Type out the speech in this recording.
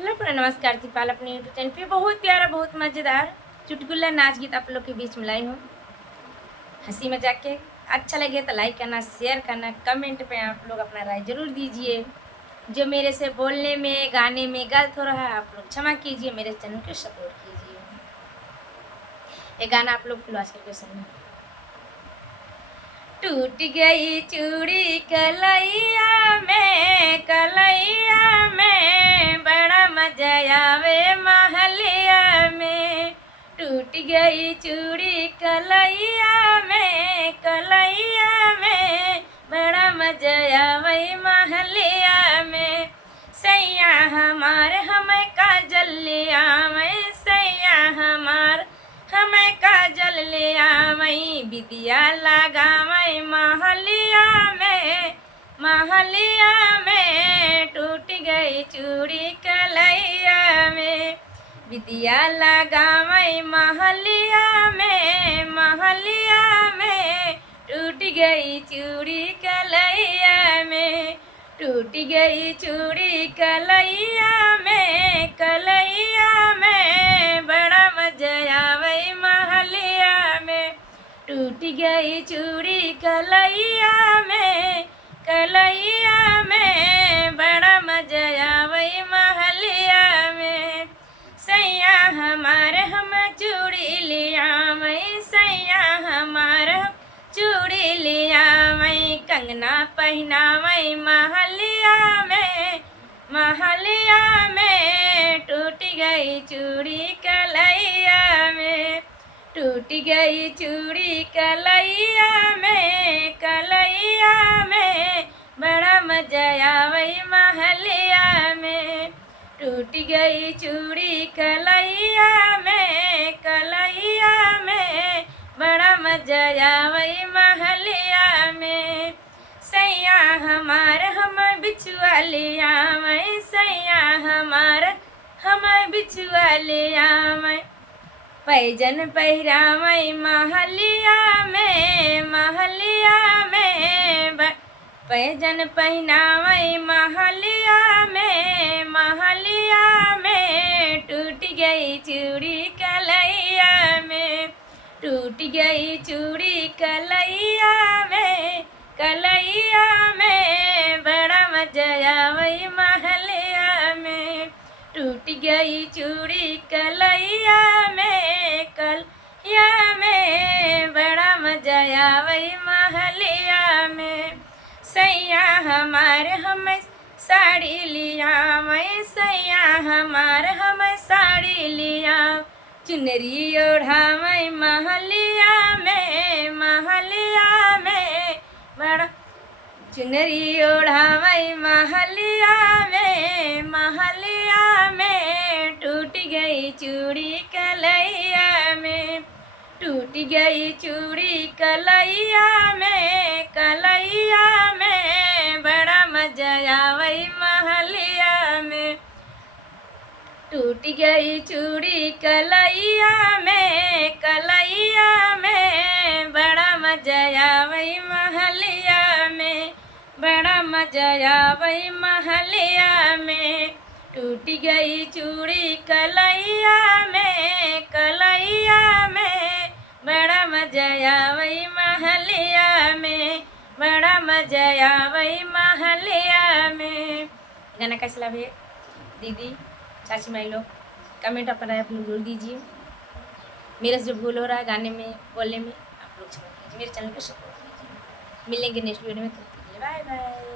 Hello पूरा नमस्कार दीपाल अपने यूट्यूब चैनल पे बहुत प्यारा बहुत मज़ेदार चुटकुला नाच गीत आप लोग के बीच में लाई हूँ। हंसी मजाक के अच्छा लगे तो लाइक करना, शेयर करना, कमेंट पे आप लोग अपना राय जरूर दीजिए। जो मेरे से बोलने में गाने में गलत हो रहा है आप लोग क्षमा कीजिए, मेरे चैनल को सपोर्ट कीजिए। ये गाना आप लोग क्लास करके सुनिए। टूट गई चूड़ी कलैया में बड़ा मजा आवे महलिया में। टूट गई चूड़ी कलैया में बड़ा मजा आवे महलिया में। सैया हमार हमें काजल ले आवे, सैया हमार हमें काजल ले आवे, बिदिया लगावे महलिया में टूट गई चूड़ी कलैया में। बिदिया लगावे महलिया में टूट गई चूड़ी कलैया में। टूट गई चूड़ी कलैया में बड़ा मजा आवे महलिया में। टूट गई चूड़ी कलैया में बड़ा मजा आवे महलिया में। सैया हमार हम चूड़ी ले आवे, सैया हमार चूड़ी ले आवे, कंगना पहनावे महलिया में टूट गई चूड़ी कलैया में। टूट गई चूड़ी कलैया में बड़ा मजा आवे महलिया में। टूट गई चूड़ी कलैया में बड़ा मजा आवे महलिया में। सैया हमार हम बिछुआ ले आवे, सैया हमार हम बिछुआ ले आवे, पैजन पहिरावे महलिया में पैजन पहनावे महलिया में टूट गई चूड़ी कलैया में। टूट गई चूड़ी कलैया में बड़ा मजा आवे महलिया में। टूट गई चूड़ी कलैया में बड़ा मजा आवे महलिया में। सैया हमार हम साड़ी लिया मैं, सैया हमार हम साड़ी लिया, चुनरी ओढ़ावे महलिया में बड़ा चुनरी ओढ़ावे महलिया में टूट गई चूड़ी कलैया में। टूट गई चूड़ी कलैया में बड़ा मजा आवे महलिया में। टूट गई चूड़ी कलैया में बड़ा मजा आवे महलिया में। बड़ा मजा आवे महलिया में। टूट गई चूड़ी कलैया में बड़ा मजा आवे महलिया में। बड़ा मजा आवे महलिया में। गाना कैसा लगे दीदी चाची माई लोग कमेंट अपना अपनी जरूर दीजिए। मेरे से जो भूल हो रहा है गाने में बोलने में आप लोग क्षमा कीजिए, मेरे चैनल को सपोर्ट कीजिए। मिलेंगे नेक्स्ट वीडियो में, तब तक के लिए बाय बाय।